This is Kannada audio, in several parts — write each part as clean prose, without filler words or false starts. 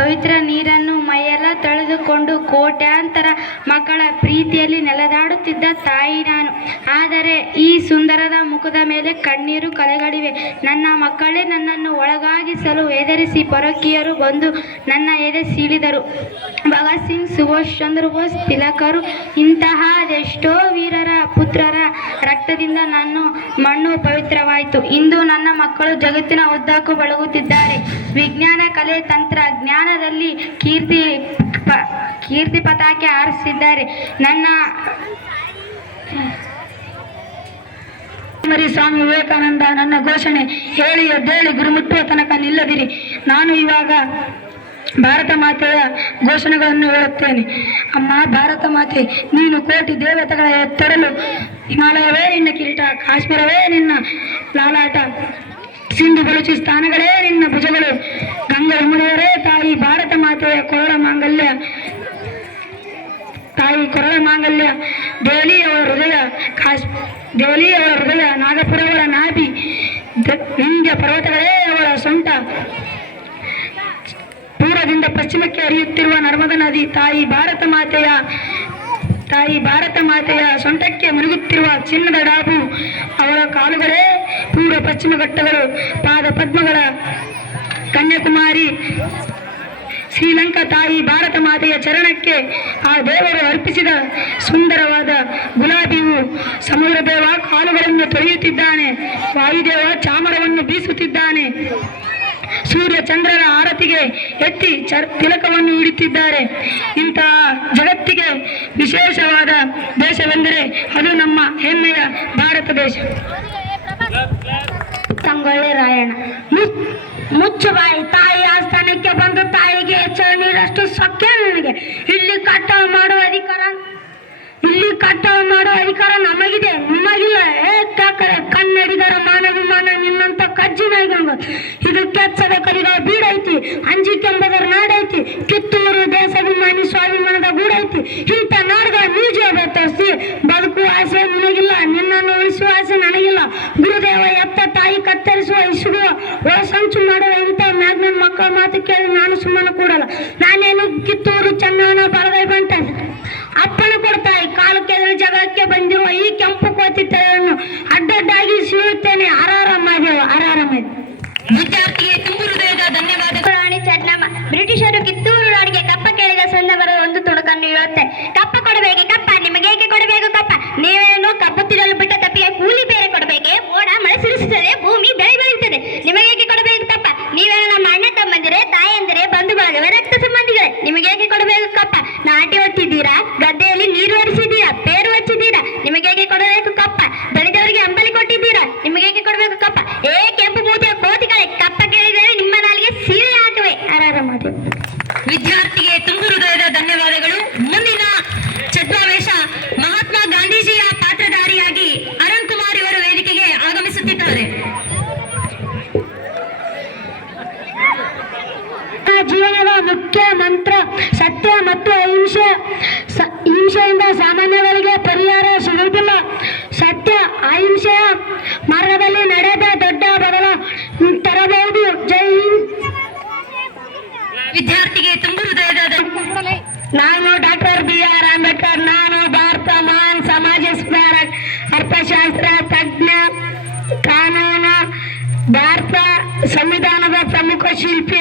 ಪವಿತ್ರ ನೀರನ್ನು ಮೈಯೆಲ್ಲ ತೊಳೆದುಕೊಂಡು ಕೋಟ್ಯಾಂತರ ಮಕ್ಕಳ ಪ್ರೀತಿಯಲ್ಲಿ ನೆಲೆದಾಡುತ್ತಿದ್ದ ತಾಯಿ ನಾನು. ಆದರೆ ಈ ಸುಂದರದ ಮುಖದ ಮೇಲೆ ಕಣ್ಣೀರು ಕಲೆಗಳಿವೆ. ನನ್ನ ಮಕ್ಕಳೇ ನನ್ನನ್ನು ಒಳಗಾಗಿಸಲು ಹೆದರಿಸಿ ಪರಕೀಯರು ಬಂದು ನನ್ನ ಎದೆ ಸೀಳಿದರು. ಭಗತ್ ಸಿಂಗ್, ಸುಭಾಷ್ ಚಂದ್ರ ಬೋಸ್, ತಿಲಕರು ಇಂತಹ ಅದೆಷ್ಟೋ ವೀರರ ಪುತ್ರರ ರಕ್ತದಿಂದ ನನ್ನ ಮಣ್ಣು ಪವಿತ್ರವಾಯಿತು. ಇಂದು ನನ್ನ ಮಕ್ಕಳು ಜಗತ್ತಿನ ಉದ್ದಕ್ಕೂ ಬೆಳಗುತ್ತಿದ್ದಾರೆ. ವಿಜ್ಞಾನ, ಕಲೆ, ತಂತ್ರ ಜ್ಞಾನದಲ್ಲಿ ಕೀರ್ತಿ ಪತಾಕೆ ಹಾರಿಸಿದ್ದಾರೆ. ನನ್ನ ಸ್ವಾಮಿ ವಿವೇಕಾನಂದ ನನ್ನ ಘೋಷಣೆ ಹೇಳಿ ಎದ್ದೇಳಿ ಗುರಿ ಮುಟ್ಟುವ ತನಕ ನಿಲ್ಲದಿರಿ. ನಾನು ಇವಾಗ ಭಾರತ ಮಾತೆಯ ಘೋಷಣೆಗಳನ್ನು ಹೇಳುತ್ತೇನೆ. ಅಮ್ಮ ಭಾರತ ಮಾತೆ, ನೀನು ಕೋಟಿ ದೇವತೆಗಳ ಎತ್ತರಲು, ಹಿಮಾಲಯವೇ ನಿನ್ನ ಕಿರೀಟ, ಕಾಶ್ಮೀರವೇ ನಿನ್ನ ಲಾಲಾಟ, ಸಿಂಧು ಬಲೂಚಿಸ್ತಾನಗಳೇ ನಿನ್ನ ಭುಜಗಳು, ಗಂಗಾ ಯಮುನೆಯರೇ ತಾಯಿ ಭಾರತ ಮಾತೆಯ ಕೊರಳ ಮಾಂಗಲ್ಯ, ತಾಯಿ ಕೊರಳ ಮಾಂಗಲ್ಯ, ದೆಹಲಿಯವರ ಹೃದಯ, ನಾಗಪುರವರ ನಾಭಿ, ವಿಂಧ್ಯ ಪರ್ವತಗಳೇ ಅವಳ ಸೊಂಟ, ಪೂರ್ವದಿಂದ ಪಶ್ಚಿಮಕ್ಕೆ ಹರಿಯುತ್ತಿರುವ ನರ್ಮದಾ ನದಿ, ತಾಯಿ ಭಾರತ ಮಾತೆಯ ಸೊಂಟಕ್ಕೆ ಮುಳುಗುತ್ತಿರುವ ಚಿನ್ನದ ಡಾಬು, ಅವಳ ಕಾಲುಗಳೇ ಪೂರ್ವ ಪಶ್ಚಿಮ ಘಟ್ಟಗಳು, ಪಾದ ಪದ್ಮಗಳ ಕನ್ಯಾಕುಮಾರಿ, ಶ್ರೀಲಂಕಾ ತಾಯಿ ಭಾರತ ಮಾತೆಯ ಚರಣಕ್ಕೆ ಆ ದೇವರು ಅರ್ಪಿಸಿದ ಸುಂದರವಾದ ಗುಲಾಬಿಯು. ಸಮುದ್ರ ದೇವ ಕಾಲುಗಳನ್ನು ತೊಳೆಯುತ್ತಿದ್ದಾನೆ, ವಾಯುದೇವ ಚಾಮರವನ್ನು ಬೀಸುತ್ತಿದ್ದಾನೆ, ಸೂರ್ಯ ಚಂದ್ರರ ಆರತಿಗೆ ಎತ್ತಿ ತಿಲಕವನ್ನು ಇಡುತ್ತಿದ್ದಾರೆ. ಇಂತಹ ಜಗತ್ತಿಗೆ ವಿಶೇಷವಾದ ದೇಶವೆಂದರೆ ಅದು ನಮ್ಮ ಹೆಮ್ಮೆಯ ಭಾರತ ದೇಶ. ಸಂಗೊಳ್ಳಿ ರಾಯಣ್ಣ. ಮುಚ್ಚಬಾಯಿ, ತಾಯಿ ಆಸ್ಥಾನಕ್ಕೆ ಬಂದು ತಾಯಿಗೆ ಹೆಚ್ಚಳ ನೀರಷ್ಟು ಸೊಕ್ಕೆ ನನಗೆ. ಇಲ್ಲಿ ಕಟಾವು ಮಾಡುವ ಅಧಿಕಾರ ನಮಗಿದೆ, ನಿಮಗಿಲ್ಲ. ಏಕಾಕರೆ ಕನ್ನಡಿಗರ ಮಾನವಿಮಾನ ನಿನ್ನಂತ ಕಜ್ಜಿನಾಗ ಇದು ಕೆಚ್ಚದ ಕಲಿಗ ಬೀಡೈತಿ, ಅಂಜಿಕೆಂಬದರ ನಾಡೈತಿ, ಕಿತ್ತೂರು ದೇಶಾಭಿಮಾನಿ ಸ್ವಾಭಿಮಾನದ ಗೂಡೈತಿ. ಇಂಥ ನಾಡುಗಳ ಮ್ಯೂಸಿಯಂ ತೋರಿಸಿ ಬದುಕುವ ಆಸೆ ನಿನಗಿಲ್ಲ, ನಿನ್ನನ್ನು ಉಳಿಸುವ ಆಸೆ ನನಗಿಲ್ಲ. ಗುರುದೇವ ಎತ್ತ ತಾಯಿ ಕತ್ತರಿಸುವ ಇಸುಗುವ ಒಳಸಂಚು ಮಾಡುವ ಇಂಥ ಮ್ಯಾಗ್ನನ್ ಮಕ್ಕಳ ಮಾತು ಕೇಳಿ ನಾನು ಸುಮ್ಮನೆ ಕೂಡಲ್ಲ. ನಾನೇನು ಕಿತ್ತೂರು ಚೆನ್ನವನ ಬಲಗೈ ಬಂಟ ಅಪ್ಪನ ಕೊಡ್ತಾಯಿ ಕಾಲಕ್ಕೆ ಜಗಕ್ಕೆ ಬಂದಿರುವ ಈ ಕೆಂಪು ಕೋತಿ ತಲೆಯನ್ನು ಅಡ್ಡಡ್ಡಾಗಿ ಸೀಳುತ್ತೇನೆ. ವಿದ್ಯಾರ್ಥಿಗೆ ತುಂಬು ಹೃದಯದ ಧನ್ಯವಾದಗಳು. ರಾಣಿ ಚೆನ್ನಮ್ಮ. ಬ್ರಿಟಿಷರು ಕಿತ್ತೂರು ರಾಣಿಗೆ ಕಪ್ಪ ಕೇಳಿದ ಸಂದರ್ಭದ ಒಂದು ತುಣುಕನ್ನು ಹೇಳುತ್ತೆ. ಕಪ್ಪ ಕೊಡಬೇಕೆ ಕಪ್ಪ, ನಿಮಗೇಕೆ ಕೊಡಬೇಕು ಕಪ್ಪ? ನೀವೇನು ಕಬ್ಬು ತಿನ್ನಲು ಬಿಟ್ಟ ತಪ್ಪಿಗೆ ಕೂಲಿ ಬೇರೆ ಕೊಡಬೇಕೆ? ಮೋಡ ಮಳೆ ಸುರಿಸುತ್ತದೆ, ಭೂಮಿ ಬೆಳೆ ಬೆಳೆಯುತ್ತದೆ, ನಿಮಗೇಕೆ ಕೊಡಬೇಕು ಕಪ್ಪ? ನೀವೇನು ನಮ್ಮ ಅಣ್ಣ ತಮ್ಮಂದಿರೇ, ತಾಯಂದಿರೇ, ಬಂಧು ಬಾಂಧವರೇ, ರಕ್ತ ಸಂಬಂಧಿಗಳೇ, ನಿಮಗೇಕೆ ಕೊಡಬೇಕು ಕಪ್ಪ? ನಾಟಿ ಹೊತ್ತಿದ್ದೀರಾ, ಗದ್ದೆಯಲ್ಲಿ ನೀರು ಹರಿಸಿದ್ದೀರಾ, ಪೇರು ಹಚ್ಚಿದ್ದೀರಾ, ನಿಮಗೇಕೆ ಕೊಡಬೇಕು ಕಪ್ಪ? ದಲಿತವರಿಗೆ ಅಂಬಲಿ ಕೊಟ್ಟಿದ್ದೀರಾ, ನಿಮಗೇಕೆ ಕೊಡಬೇಕು ಕಪ್ಪ? ಕೆಂಪು ಮೂತಿಯ ಕೋತಿಗಳೇ, ಕಪ್ಪ ಕೇಳಿದರೆ ನಿಮ್ಮ ನಾಲಿಗೆ ಸೀರೆ ಹಾಕುವೆ. ವಿದ್ಯಾರ್ಥಿಗೆ ತುಂಬು ಹೃದಯದ ಧನ್ಯವಾದಗಳು. ಮುಂದಿನ ಛದ್ಮಾವೇಶ ಮಹಾತ್ಮ ಗಾಂಧೀಜಿಯ ಪಾತ್ರಧಾರಿಯಾಗಿ ಅರುಣ್ ಕುಮಾರ್ ಇವರು ವೇದಿಕೆಗೆ ಆಗಮಿಸುತ್ತಿದ್ದಾರೆ. ಜೀವನದ ಮುಖ್ಯ ಮಂತ್ರ ಸತ್ಯ ಮತ್ತು ಹಿಂಸೆಯಿಂದ ಸಾಮಾನ್ಯಗಳಿಗೆ ಪರಿಹಾರ ಸಿಗುವುದಿಲ್ಲ. ಸತ್ಯ ಅಹಿಂಸೆಯ ಮಾರ್ಗದಲ್ಲಿ ನಡೆದ ದೊಡ್ಡ ಬದಲ ತರಬಹುದು. ಜೈ ಹಿಂದ್. ವಿದ್ಯಾರ್ಥಿಗೆ ತುಂಬು ಹೃದಯದ ನಾನು ಡಾಕ್ಟರ್ BR ಅಂಬೇಡ್ಕರ್. ನಾನು ಭಾರತ ಮಹಾನ್ ಸಮಾಜ ಸುಧಾರಕ, ಅರ್ಥಶಾಸ್ತ್ರ ತಜ್ಞ, ಕಾನೂನು, ಭಾರತ ಸಂವಿಧಾನದ ಪ್ರಮುಖ ಶಿಲ್ಪಿ.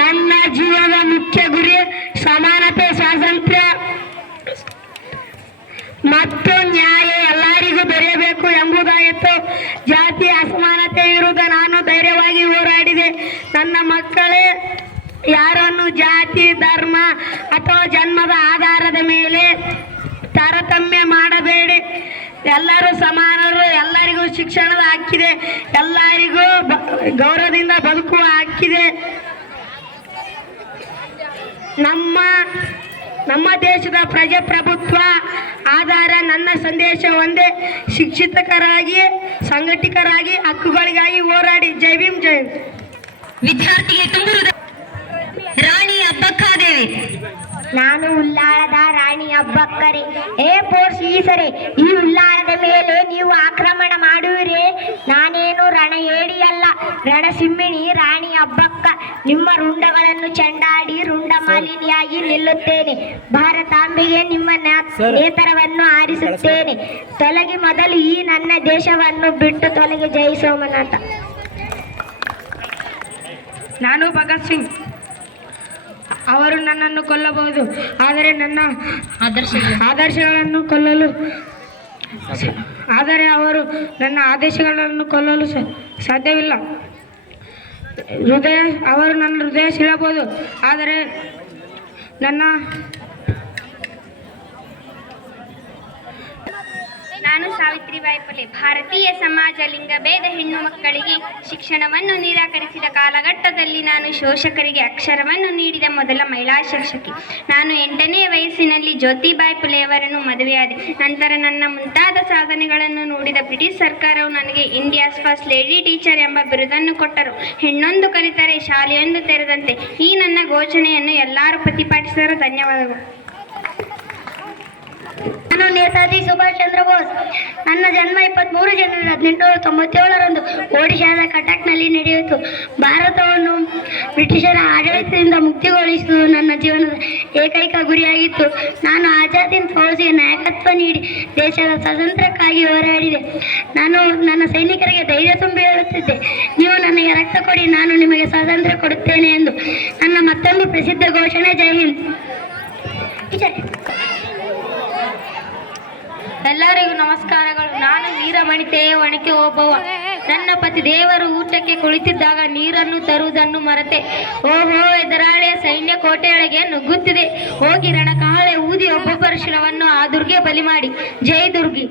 ನನ್ನ ಜೀವನದ ಮುಖ್ಯ ಗುರಿ ಸಮಾನತೆ, ಸ್ವಾತಂತ್ರ್ಯ ಮತ್ತು ನ್ಯಾಯ ಎಲ್ಲರಿಗೂ ದೊರೆಯಬೇಕು ಎಂಬುದಾಯಿತು. ಜಾತಿ ಅಸಮಾನತೆ ವಿರುದ್ಧ ನಾನು ಧೈರ್ಯವಾಗಿ ಹೋರಾಡಿದೆ. ನನ್ನ ಮಕ್ಕಳೇ ಯಾರನ್ನು ಜಾತಿ, ಧರ್ಮ ಅಥವಾ ಜನ್ಮದ ಆಧಾರದ ಮೇಲೆ ತಾರತಮ್ಯ ಮಾಡಬೇಡಿ. ಎಲ್ಲರೂ ಸಮಾನರು, ಎಲ್ಲರಿಗೂ ಶಿಕ್ಷಣದ ಹಕ್ಕಿದೆ, ಎಲ್ಲರಿಗೂ ಗೌರವದಿಂದ ಬದುಕುವ ಹಕ್ಕಿದೆ. ನಮ್ಮ ದೇಶದ ಪ್ರಜಾಪ್ರಭುತ್ವ ಆಧಾರ. ನನ್ನ ಸಂದೇಶ ಒಂದೇ, ಶಿಕ್ಷಿತರಾಗಿ, ಸಂಘಟಿತರಾಗಿ, ಹಕ್ಕುಗಳಿಗಾಗಿ ಹೋರಾಡಿ. ಜೈ ಭೀಮ್, ಜೈ ಹಿಂದ್. ವಿದ್ಯಾರ್ಥಿಗೆ ತುಂಬು ರಾಣಿ ಅಬ್ಬಕ್ಕಾದೇವಿ. ನಾನು ಉಲ್ಲಾಳದ ರಾಣಿ ಅಬ್ಬಕ್ಕರೆ. ಫೋರ್ಸ್ ಈ ಸರಿ ಈ ಉಲ್ಲಾಳದ ಮೇಲೆ ನೀವು ಆಕ್ರಮಣ ಮಾಡುವಿರಿ. ನಾನೇನು ರಣಹೇಡಿಯಲ್ಲ, ರಣಸಿಂಹಿಣಿ ರಾಣಿ ಅಬ್ಬಕ್ಕ ನಿಮ್ಮ ರುಂಡಗಳನ್ನು ಚೆಂಡಾಡಿ ರುಂಡ ಮಾಲಿನಿಯಾಗಿ ನಿಲ್ಲುತ್ತೇನೆ. ಭಾರತಾಂಬೆಗೆ ನಿಮ್ಮ ನೇತರವನ್ನು ಆರಿಸುತ್ತೇನೆ. ತೊಲಗಿ ಮೊದಲು ಈ ನನ್ನ ದೇಶವನ್ನು ಬಿಟ್ಟು ತೊಲಗಿ ಜೈ ಸೋಮನಾಥ. ನಾನು ಭಗತ್ ಸಿಂಗ್. ಅವರು ನನ್ನನ್ನು ಕೊಲ್ಲಬಹುದು, ಆದರೆ ನನ್ನ ಆದರ್ಶಗಳನ್ನು ಕೊಲ್ಲಲು ಆದರೆ ಅವರು ನನ್ನ ಆದೇಶಗಳನ್ನು ಕೊಲ್ಲಲು ಸಾಧ್ಯವಿಲ್ಲ. ಅವರು ನನ್ನ ಹೃದಯ ಸೀಳಬಹುದು, ಆದರೆ ನನ್ನ ನಾನು ಸಾವಿತ್ರಿಬಾಯಿ ಫುಲೆ. ಭಾರತೀಯ ಸಮಾಜ ಲಿಂಗಭೇದ ಹೆಣ್ಣು ಮಕ್ಕಳಿಗೆ ಶಿಕ್ಷಣವನ್ನು ನಿರಾಕರಿಸಿದ ಕಾಲಘಟ್ಟದಲ್ಲಿ ನಾನು ಶೋಷಕರಿಗೆ ಅಕ್ಷರವನ್ನು ನೀಡಿದ ಮೊದಲ ಮಹಿಳಾ ಶಿಕ್ಷಕಿ. ನಾನು 8ನೇ ವಯಸ್ಸಿನಲ್ಲಿ ಜ್ಯೋತಿಬಾಯಿ ಫುಲೆಯವರನ್ನು ಮದುವೆಯಾದೆ. ನಂತರ ನನ್ನ ಮುಂತಾದ ಸಾಧನೆಗಳನ್ನು ನೋಡಿದ ಬ್ರಿಟಿಷ್ ಸರ್ಕಾರವು ನನಗೆ ಇಂಡಿಯಾಸ್ ಫಸ್ಟ್ ಲೇಡಿ ಟೀಚರ್ ಎಂಬ ಬಿರುದನ್ನು ಕೊಟ್ಟರು. ಹೆಣ್ಣೊಂದು ಕಲಿತರೆ ಶಾಲೆಯೊಂದು ತೆರೆದಂತೆ. ಈ ನನ್ನ ಘೋಷಣೆಯನ್ನು ಎಲ್ಲರೂ ಪ್ರತಿಪಾದಿಸಿದರು. ಧನ್ಯವಾದಗಳು. ನಾನು ನೇತಾಜಿ ಸುಭಾಷ್ ಚಂದ್ರ ಬೋಸ್. ನನ್ನ ಜನ್ಮ 23 ಜನವರಿ 1897ರಂದು ಒಡಿಶಾದ ಕಟಕ್ನಲ್ಲಿ ನಡೆಯಿತು. ಭಾರತವನ್ನು ಬ್ರಿಟಿಷರ ಆಡಳಿತದಿಂದ ಮುಕ್ತಿಗೊಳಿಸುವುದು ನನ್ನ ಜೀವನದ ಏಕೈಕ ಗುರಿಯಾಗಿತ್ತು. ನಾನು ಆಜಾದ್ ಹಿಂದ್ ಫೌಜಿಗೆ ನಾಯಕತ್ವ ನೀಡಿ ದೇಶದ ಸ್ವಾತಂತ್ರ್ಯಕ್ಕಾಗಿ ಹೋರಾಡಿದೆ. ನಾನು ನನ್ನ ಸೈನಿಕರಿಗೆ ಧೈರ್ಯ ತುಂಬಿ ಹೇಳುತ್ತಿದ್ದೆ, ನೀವು ನನಗೆ ರಕ್ತ ಕೊಡಿ, ನಾನು ನಿಮಗೆ ಸ್ವಾತಂತ್ರ್ಯ ಕೊಡುತ್ತೇನೆ ಎಂದು. ನನ್ನ ಮತ್ತೊಂದು ಪ್ರಸಿದ್ಧ ಘೋಷಣೆ ಜೈ ಹಿಂದ್. ಎಲ್ಲರಿಗೂ ನಮಸ್ಕಾರಗಳು. ನಾನು ವೀರವನಿತೆಯ ಒಣಕೆ ಓಬವ್ವ. ನನ್ನ ಪತಿ ದೇವರು ಊಟಕ್ಕೆ ಕುಳಿತಿದ್ದಾಗ ನೀರನ್ನು ತರುವುದನ್ನು ಮರೆತೆ. ಓಹೋ, ಎದುರಾಳಿಯ ಸೈನ್ಯ ಕೋಟೆಯೊಳಗೆ ನುಗ್ಗುತ್ತಿದೆ. ಹೋಗಿ ರಣಕಹಳೆ ಊದಿ ಒಬ್ಬೊಬ್ಬರ ಶಿರವನ್ನು ಆ ದುರ್ಗೆ ಬಲಿ ಮಾಡಿ. ಜೈ ದುರ್ಗಿ.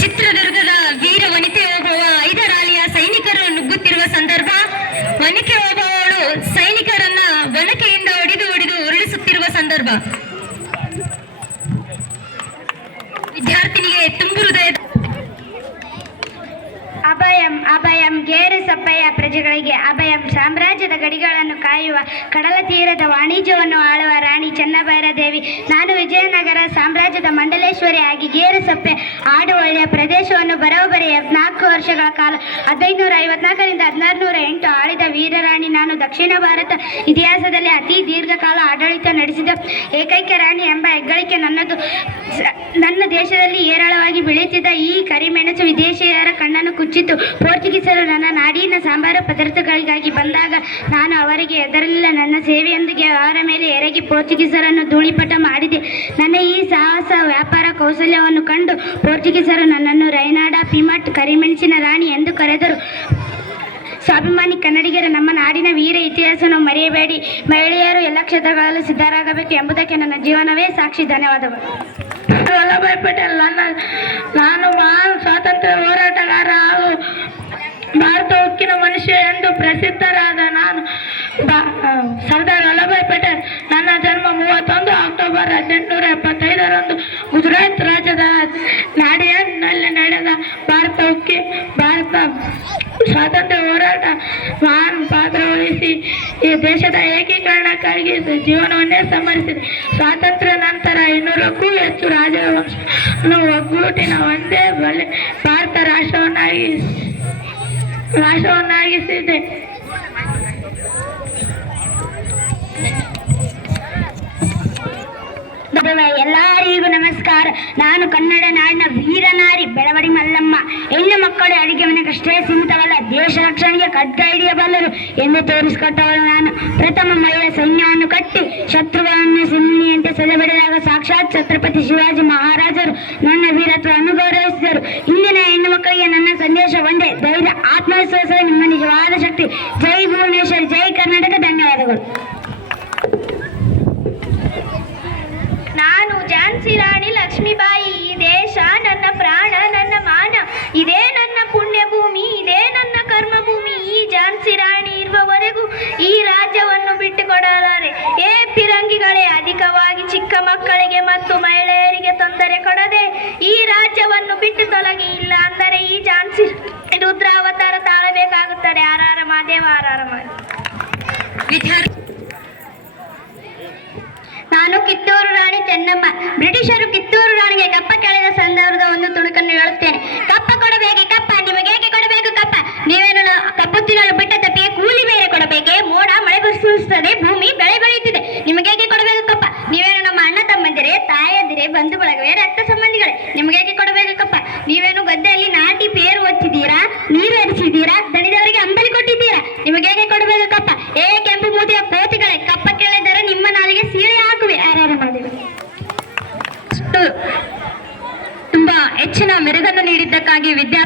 ಚಿತ್ರದುರ್ಗದ ವೀರ ವನಿತೆ ಓಬವ್ವ 5 ರಾಲಿಯ ಸೈನಿಕರು ನುಗ್ಗುತ್ತಿರುವ ಸಂದರ್ಭ ವನಿಕೆ ಓಬವ್ವಳು ಸೈನಿಕರನ್ನ ಒನಕೆಯಿಂದ ಹೊಡೆದು ಉರುಳಿಸುತ್ತಿರುವ ಸಂದರ್ಭ ವಿದ್ಯಾರ್ಥಿನಿಗೆ ತುಂಬು ಹೃದಯ. ಅಭಯಂ ಅಭಯಂ ಗೇರು ಸಪ್ಪಯ್ಯ ಪ್ರಜೆಗಳಿಗೆ ಅಭಯಂ. ಸಾಮ್ರಾಜ್ಯದ ಗಡಿಗಳನ್ನು ಕಾಯುವ, ಕಡಲ ತೀರದ ವಾಣಿಜ್ಯವನ್ನು ಆಳುವ ರಾಣಿ ಚೆನ್ನಭೈರದೇವಿ. ನಾನು ವಿಜಯನಗರ ಸಾಮ್ರಾಜ್ಯದ ಮಂಡಲೇಶ್ವರಿ ಆಗಿ ಗೇರು ಸಪ್ಪೆ ಆಡುವಳ್ಳಿಯ ಪ್ರದೇಶವನ್ನು ಬರೋಬ್ಬರಿ 4 ವರ್ಷಗಳ ಕಾಲ 1554ರಿಂದ 1608 ಆಳಿದ ವೀರರಾಣಿ ನಾನು. ದಕ್ಷಿಣ ಭಾರತ ಇತಿಹಾಸದಲ್ಲಿ ಅತಿ ದೀರ್ಘಕಾಲ ಆಡಳಿತ ನಡೆಸಿದ ಏಕೈಕ ರಾಣಿ ಎಂಬ ಹೆಗ್ಗಳಿಕೆ ನನ್ನದು. ನನ್ನ ದೇಶದಲ್ಲಿ ಹೇರಳವಾಗಿ ಬೆಳೆಯುತ್ತಿದ್ದ ಈ ಕರಿಮೆಣಸು ವಿದೇಶಿಯರ ಕಣ್ಣನ್ನು ಕುಚ್ಚಿತು. ಪೋರ್ಚುಗೀಸರು ನನ್ನ ನಾಡಿನ ಸಾಂಬಾರು ಪದಾರ್ಥಗಳಿಗಾಗಿ ಬಂದಾಗ ನಾನು ಅವರಿಗೆ ಹೆದರಲಿಲ್ಲ. ನನ್ನ ಸೇವೆಯೊಂದಿಗೆ ಅವರ ಮೇಲೆ ಎರಗಿ ಪೋರ್ಚುಗೀಸರನ್ನು ಧೂಳಿಪಟ ಮಾಡಿದೆ. ನನ್ನ ಈ ಸಾಹಸ ವ್ಯಾಪಾರ ಕೌಶಲ್ಯವನ್ನು ಕಂಡು ಪೋರ್ಚುಗೀಸರು ನನ್ನನ್ನು ರೈನಾಡ ಪಿಮಟ್ ಕರಿಮೆಣಸಿನ ರಾಣಿ ಎಂದು ಕರೆದರು. ಸ್ವಾಭಿಮಾನಿ ಕನ್ನಡಿಗರು, ನಮ್ಮ ನಾಡಿನ ವೀರ ಇತಿಹಾಸವನ್ನು ಮರೆಯಬೇಡಿ. ಮಹಿಳೆಯರು ಎಲ್ಲ ಕ್ಷೇತ್ರಗಳಲ್ಲೂ ಸಿದ್ಧರಾಗಬೇಕು ಎಂಬುದಕ್ಕೆ ನನ್ನ ಜೀವನವೇ ಸಾಕ್ಷಿ. ಧನ್ಯವಾದಗಳು. ವಲ್ಲಭಾಯ್ ಪಟೇಲ್. ನಾನು ಮಹಾನ್ ಸ್ವಾತಂತ್ರ್ಯ ಹೋರಾಟಗಾರ ಹಾಗೂ ಭಾರತ ಉಕ್ಕಿನ ಮನುಷ್ಯ ಎಂದು ಪ್ರಸಿದ್ಧರಾದ ನಾನು ಸರ್ದಾರ್ ವಲ್ಲಭಾಯ್ ಪಟೇಲ್. ನನ್ನ ಜನ್ಮ 31 ಅಕ್ಟೋಬರ್ 1875ರಂದು ಗುಜರಾತ್ ರಾಜ್ಯದ ನಾಡಿಯಾಡ್ನಲ್ಲಿ ನಡೆದ ಭಾರತ ಸ್ವಾತಂತ್ರ್ಯ ಹೋರಾಟ ಮಹಾನ್ ಪಾತ್ರ ವಹಿಸಿ ಈ ದೇಶದ ಏಕೀಕರಣಕ್ಕಾಗಿ ಜೀವನವನ್ನೇ ಸಮರ್ಪಿಸಿದೆ. ಸ್ವಾತಂತ್ರ್ಯ ನಂತರ 200ಕ್ಕೂ ಹೆಚ್ಚು ರಾಜವಂಶವನ್ನು ಒಗ್ಗೂಟಿನ ಒಂದೇ ಭಾರತ ರಾಷ್ಟ್ರವನ್ನಾಗಿಸಿದೆ. ಎಲ್ಲರಿಗೂ ನಮಸ್ಕಾರ. ನಾನು ಕನ್ನಡ ನಾಡಿನ ವೀರನಾರಿ ಬೆಳವಡಿ ಮಲ್ಲಮ್ಮ. ಹೆಣ್ಣು ಮಕ್ಕಳು ಅಡಿಗೆ ಮನೆಗಷ್ಟೇ ಸೀಮಿತವಲ್ಲ, ದೇಶ ರಕ್ಷಣೆಗೆ ಖಡ್ಗ ಹಿಡಿಯಬಲ್ಲರು ಎಂದು ತೋರಿಸಿಕೊಟ್ಟವಳು ನಾನು. ಪ್ರಥಮ ಮಹಿಳಾ ಸೈನ್ಯವನ್ನು ಕಟ್ಟಿ ಶತ್ರುಗಳನ್ನು ಸಿಂಹಿಣಿಯಂತೆ ಸೆಲೆಬಡಿದಾಗ ಸಾಕ್ಷಾತ್ ಛತ್ರಪತಿ ಶಿವಾಜಿ ಮಹಾರಾಜರು ನನ್ನ ವೀರತ್ವವನ್ನು ಗೌರವಿಸಿದರು. ಇಂದಿನ ಹೆಣ್ಣು ಮಕ್ಕಳಿಗೆ ನನ್ನ ಸಂದೇಶ ಒಂದೇ: ಧೈರ್ಯ, ಆತ್ಮವಿಶ್ವಾಸ ನಿಮ್ಮ ನಿಜವಾದ ಶಕ್ತಿ. ಜೈ ಭುವನೇಶ್ವರಿ, ಜೈ ಕರ್ನಾಟಕ. ಧನ್ಯವಾದಗಳು. ನಾನು ಝಾನ್ಸಿ ರಾಣಿ ಲಕ್ಷ್ಮೀಬಾಯಿ. ಈ ದೇಶ ನನ್ನ ಪ್ರಾಣ, ನನ್ನ ಮಾನ. ಇದೇ ನನ್ನ ಪುಣ್ಯ ಭೂಮಿ, ಇದೇ ನನ್ನ ಕರ್ಮ ಭೂಮಿ. ಈ ಝಾನ್ಸಿ ರಾಣಿ ಇರುವವರೆಗೂ ಈ ರಾಜ್ಯವನ್ನು ಬಿಟ್ಟುಕೊಡಲಾರೆ. ವಿದ್ಯಾರ್ಥಿ ನಾನು ಕಿತ್ತೂರು ರಾಣಿ ಚೆನ್ನಮ್ಮ. ಬ್ರಿಟಿಷರು ಕಿತ್ತೂರು ರಾಣಿಗೆ ಕಪ್ಪ ಕೇಳಿದ ಸಂದರ್ಭದ ಒಂದು ತುಣುಕನ್ನು ಹೇಳುತ್ತೇನೆ. ಕಪ್ಪ ಕೊಡಬೇಕೆ ಕಪ್ಪ, ನಿಮಗೆ ಏಕೆ ಕೊಡಬೇಕು ಕಪ್ಪ? ನೀವೇನು ಕಪ್ಪು ತಿನ್ನಲು ಬಿಟ್ಟ ತಪ್ಪಿಗೆ ಕೂಲಿ ಬೇರೆ ಕೊಡಬೇಕೆ? ಮೋಡ ಮಳೆ ಸುರಿಸುತ್ತದೆ, ಭೂಮಿ